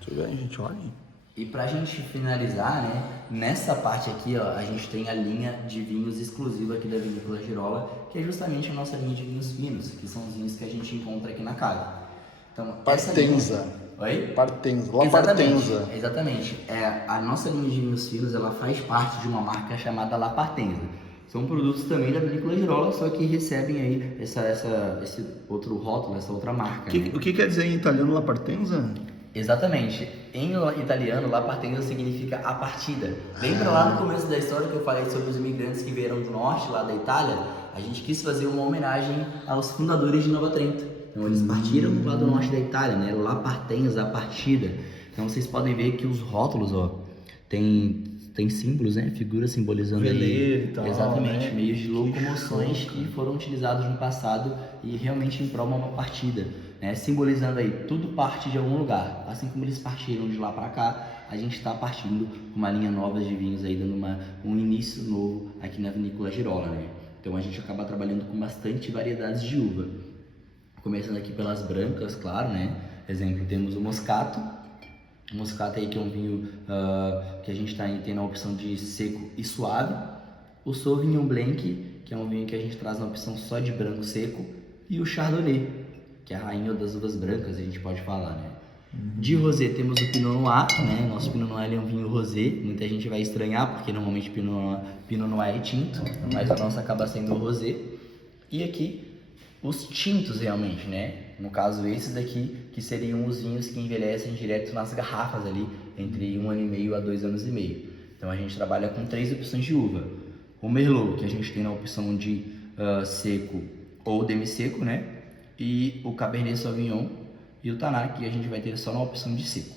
Tudo bem, gente, olha aí. E pra gente finalizar, né, nessa parte aqui, ó, a gente tem a linha de vinhos exclusiva aqui da Vinícola Girola, que é justamente a nossa linha de vinhos finos, que são os vinhos que a gente encontra aqui na casa. Então, Partenza. Oi? Partenza, La Exatamente, Partenza. Exatamente. A nossa linha de vinhos finos, ela faz parte de uma marca chamada La Partenza. São produtos também da Vinícola Girola, só que recebem aí esse outro rótulo, essa outra marca. O que quer dizer em italiano La Partenza? Exatamente. Em italiano, La Partenza significa a partida. Lembra lá no começo da história que eu falei sobre os imigrantes que vieram do norte, lá da Itália? A gente quis fazer uma homenagem aos fundadores de Nova Trento. Então eles partiram lá do norte da Itália, né? La Partenza, a partida. Então vocês podem ver que os rótulos, ó, tem símbolos, né? Figuras simbolizando Veleiro ali, e tal, exatamente, né? meios de locomoções show, que foram utilizados no passado e realmente em prol de uma partida. né? Simbolizando aí, tudo parte de algum lugar. Assim como eles partiram de lá para cá, a gente está partindo com uma linha nova de vinhos aí, dando um início novo aqui na Vinícola Girola, né? Então a gente acaba trabalhando com bastante variedades de uva. Começando aqui pelas brancas, claro, né? Exemplo, temos o Moscato. O Moscato aí que é um vinho que a gente está tendo a opção de seco e suave. O Sauvignon Blanc, que é um vinho que a gente traz na opção só de branco seco. E o Chardonnay, que é a rainha das uvas brancas, a gente pode falar, né? De rosé temos o Pinot Noir, né? Nosso Pinot Noir é um vinho rosé. Muita gente vai estranhar, porque normalmente Pinot Noir é tinto, mas o nosso acaba sendo o rosé. E aqui, os tintos realmente, né? No caso, esses daqui, que seriam os vinhos que envelhecem direto nas garrafas ali, entre 1 ano e meio a 2 anos e meio. Então a gente trabalha com 3 opções de uva. O Merlot, que a gente tem na opção de seco ou demi-seco, né? E o Cabernet Sauvignon e o Tannat, que a gente vai ter só na opção de seco.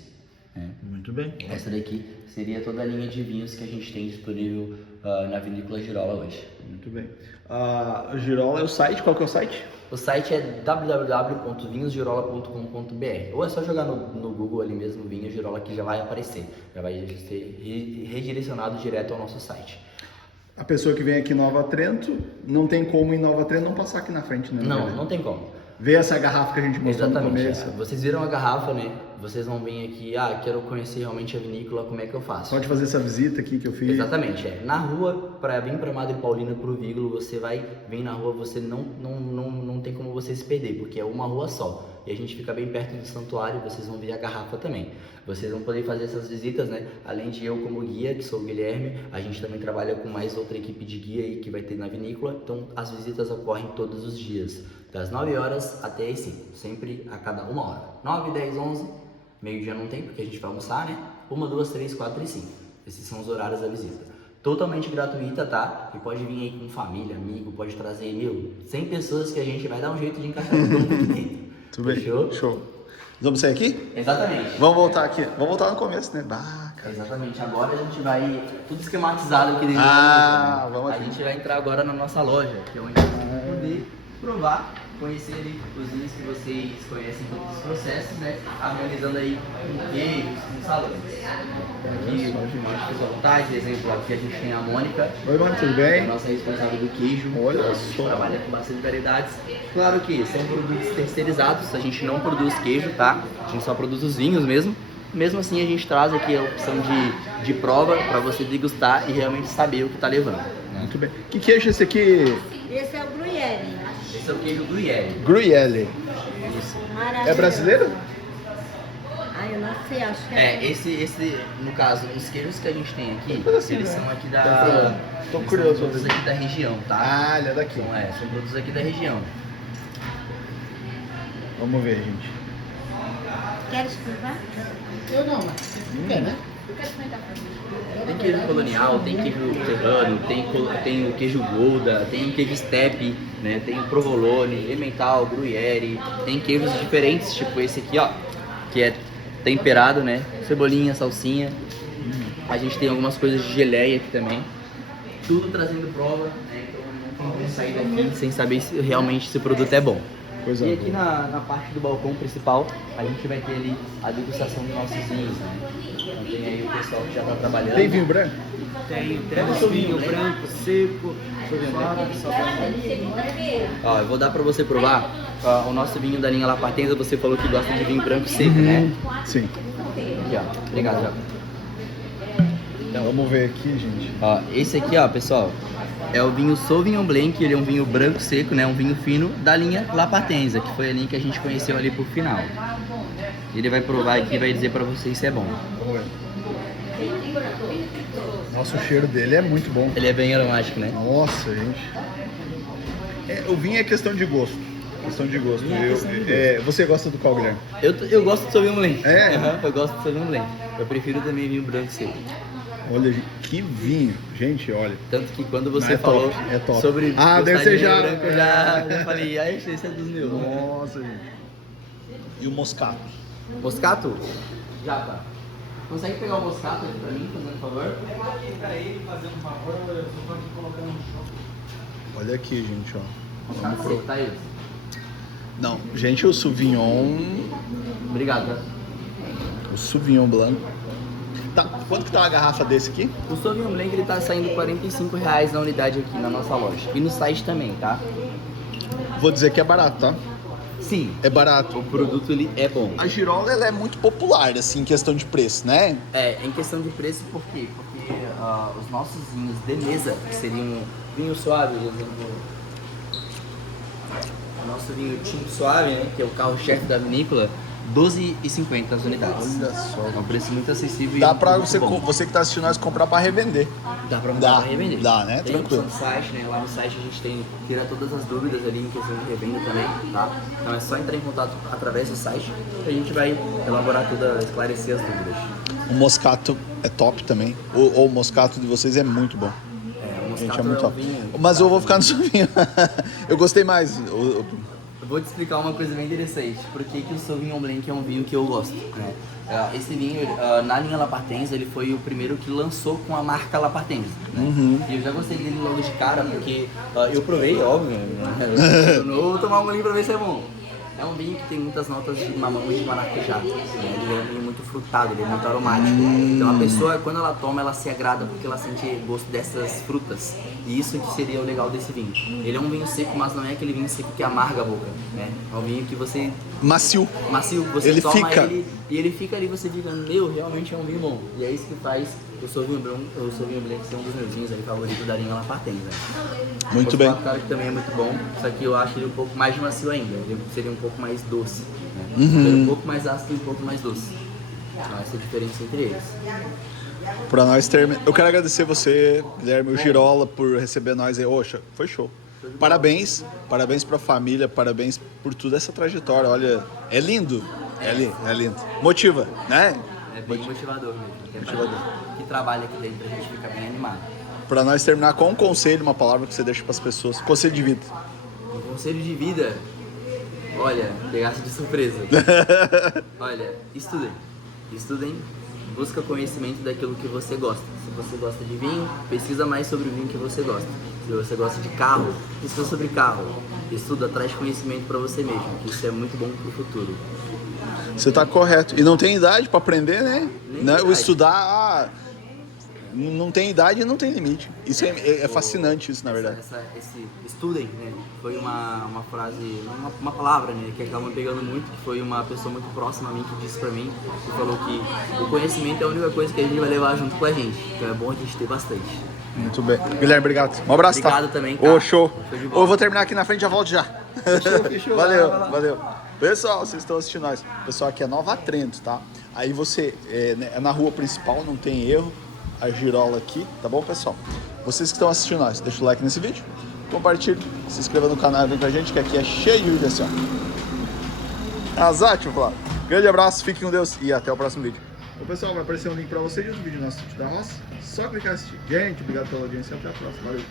Né? Muito bem. Essa daqui seria toda a linha de vinhos que a gente tem disponível na Vinícola Girola hoje. Muito bem. A Girola é o site, qual que é o site? O site é www.vinhosgirola.com.br ou é só jogar no Google ali mesmo, Vinho Girola, que já vai aparecer. Já vai ser redirecionado direto ao nosso site. A pessoa que vem aqui em Nova Trento, não tem como em Nova Trento não passar aqui na frente, né? Não tem como. Ver essa garrafa que a gente mostrou no Exatamente. começo. Vocês viram a garrafa, né? Vocês vão vir aqui, quero conhecer realmente a vinícola, como é que eu faço? Pode fazer essa visita aqui que eu fiz. Exatamente, Na rua, para vir para Madre Paulina, pro Vígulo, você vai vir na rua, você não tem como você se perder, porque é uma rua só. E a gente fica bem perto do santuário, vocês vão ver a garrafa também. Vocês vão poder fazer essas visitas, né? Além de eu como guia, que sou o Guilherme, a gente também trabalha com mais outra equipe de guia aí que vai ter na vinícola. Então as visitas ocorrem todos os dias, das 9 horas até as 5, sempre a cada 1 hora. 9, 10, 11, meio-dia não tem, porque a gente vai almoçar, né? 1, 2, 3, 4 e 5. Esses são os horários da visita. Totalmente gratuita, tá? E pode vir aí com família, amigo, pode trazer, 100 pessoas que a gente vai dar um jeito de encaixar todo mundo aqui dentro. Tudo bem. Fechou? Show. Vamos sair aqui? Exatamente. Vamos voltar aqui. Vamos voltar no começo, né? Exatamente. Agora a gente vai tudo esquematizado aqui dentro. Vamos A aqui. gente vai entrar agora na nossa loja, que é onde vocês vão poder provar, conhecer ali os vinhos que vocês conhecem todos os processos, né? Harmonizando aí com queijos, com salames. Aqui, os voltais, por exemplo, aqui a gente tem a Mônica. Oi, mano, tudo Que é a bem? nossa responsável do queijo. Olha A gente só. trabalha com bastante variedades. Claro que são produtos terceirizados, a gente não produz queijo, tá? A gente só produz os vinhos mesmo. Mesmo assim, a gente traz aqui a opção de prova para você degustar e realmente saber o que tá levando. Né? Muito bem. Que queijo é esse aqui? Esse é o Gruyère. Esse é o queijo Gruyère. Gruyère. Isso. Maravilhoso. É brasileiro? Eu não sei, acho que Esse, no caso, os queijos que a gente tem aqui, assim, eles né? são aqui Tô eles curioso, são produtos vamos ver. aqui da região, tá? Ele é daqui. Então, são produtos aqui da região. Vamos ver, gente. Queres provar? Eu não, mas quer, né? Tem queijo colonial, tem queijo serrano, tem o queijo Gouda, tem o queijo steppe, né? Tem o provolone, emmental, gruyère, tem queijos diferentes, tipo esse aqui, ó, que é temperado, né? Cebolinha, salsinha. A gente tem algumas coisas de geleia aqui também. Tudo trazendo prova, né? Então não tem como sair daqui sem saber se realmente esse produto é bom. Coisa E aqui boa. na parte do balcão principal, a gente vai ter ali a degustação dos nossos vinhos, né? Então tem aí o pessoal que já tá trabalhando. Tem vinho branco? Temos vinho branco, seco, Ó, eu vou dar pra você provar o nosso vinho da linha La Partenza. Você falou que gosta de vinho branco seco, né? Sim. Aqui, ó. Obrigado, já. Então, vamos ver aqui, gente. Ó, esse aqui, ó, pessoal, é o vinho Sauvignon Blanc. Ele é um vinho branco seco, né? Um vinho fino da linha La Partenza, que foi a linha que a gente conheceu ali por final. Ele vai provar aqui e vai dizer pra vocês se é bom. Vamos ver. Nossa, o cheiro dele é muito bom. Ele é bem aromático, né? Nossa, gente. O vinho é questão de gosto. Questão de gosto. Vinho é questão de gosto. Você gosta do qual, Guilherme? Eu gosto de Sauvignon Blanc. É? Aham, eu gosto de Sauvignon Blanc. Eu prefiro também vinho branco seco. Olha, que vinho. Gente, olha. Tanto que quando você É falou top, é top. sobre Ah, gostar deve de ser vinho já. branco, eu já falei, esse é dos meus. Nossa, gente. E o moscato? Moscato? Já tá. Consegue pegar o moscato aqui pra mim, fazendo favor? Olha aqui, gente, ó. Moscato seco, tá aí. Não, gente, o Sauvignon... Obrigado, tá? O Sauvignon Blanc. Tá, quanto que tá uma garrafa desse aqui? O Sauvignon Blanc ele tá saindo R$45 na unidade aqui na nossa loja. E no site também, tá? Vou dizer que é barato, tá? Sim. É barato. O produto ele é bom. A girola ela é muito popular, assim, em questão de preço, né? É, em questão de preço, por quê? Porque os nossos vinhos de mesa, que seriam vinho suave, por exemplo, o nosso vinho tinto suave, né, que é o carro-chefe da vinícola, R$12,50 as unidades. Olha só. É um preço muito acessível. Dá e pra muito bom. você que tá assistindo nós comprar pra revender. Dá pra comprar pra revender. Dá, né? Tem a Tranquilo. opção do site, né? Lá no site a gente tem, tira todas as dúvidas ali em questão de revenda também, tá? Então é só entrar em contato através do site que a gente vai elaborar tudo, esclarecer as dúvidas. O moscato é top também. O moscato de vocês é muito bom. É, o moscato Gente, é muito um top. vinho. Mas eu vou ficar no Sauvignon. Eu gostei mais. Eu vou te explicar uma coisa bem interessante. Por que o Sauvignon Blanc é um vinho que eu gosto, né? Esse vinho, na linha La Partenza, ele foi o primeiro que lançou com a marca La Partenza, né? E eu já gostei dele logo de cara, porque eu provei, óbvio, né? Eu não vou tomar um golinho pra ver se é bom. É um vinho que tem muitas notas de mamão e de maracujá, né? Ele é um vinho muito frutado, ele é muito aromático. Então a pessoa, quando ela toma, ela se agrada porque ela sente gosto dessas frutas. E isso que seria o legal desse vinho. Ele é um vinho seco, mas não é aquele vinho seco que amarga a boca, né? É um vinho que você... Macio. Macio, você Ele toma fica. ele e ele fica ali, você fica, meu, realmente é um vinho bom. E é isso que faz o Sauvignon Blanc ser um dos meus vinhos aí favoritos da linha La Partenza. Muito O bem. Moscato que também é muito bom, só que eu acho ele um pouco mais macio ainda. Ele seria um pouco mais doce, né? Ele é um pouco mais ácido e um pouco mais doce. Então essa é a diferença entre eles. Pra nós terminar. Eu quero agradecer você, Guilherme, o Girola, por receber nós aí. Oxa, foi show. Parabéns, parabéns pra família, parabéns por toda essa trajetória. Olha, é lindo. É lindo. Motiva, né? É bem motivador mesmo. Que trabalha aqui dentro, a gente fica bem animado. Pra nós terminar com um conselho, uma palavra que você deixa pras pessoas. Conselho de vida. Um conselho de vida, olha, pegasse de surpresa. Olha, estudem, busca conhecimento daquilo que você gosta. Se você gosta de vinho, pesquisa mais sobre o vinho que você gosta. Se você gosta de carro, pesquisa sobre carro. Estuda, traz conhecimento para você mesmo, que isso é muito bom pro futuro. Você tá correto. E não tem idade pra aprender, né? Nem Né? O idade. estudar, não tem idade e não tem limite. Isso é fascinante, isso, na verdade. Esse estudem, né? Foi uma frase, uma palavra, né? Que acaba me pegando muito, que foi uma pessoa muito próxima a mim que disse pra mim, que falou que o conhecimento é a única coisa que a gente vai levar junto com a gente. Então é bom a gente ter bastante. Muito bem. Guilherme, obrigado. Um abraço, Obrigado tá? também, Ô, cara. show. Show de bola. Ô, eu vou terminar aqui na frente e já volto já. Fechou. Valeu, Vai lá. valeu. Pessoal, vocês estão assistindo nós. Pessoal, aqui é Nova Trento, tá? Aí você, é na rua principal, não tem erro. A Girola aqui, tá bom, pessoal? Vocês que estão assistindo nós, deixa o like nesse vídeo, compartilha, se inscreva no canal e vem com a gente, que aqui é cheio de vídeo assim, ó. Azar, tipo lá. Grande abraço, fiquem com Deus e até o próximo vídeo. Ô, pessoal, vai aparecer um link pra vocês do vídeo nosso da nossa. Só clicar e assistir. Gente, obrigado pela audiência e até a próxima. Valeu.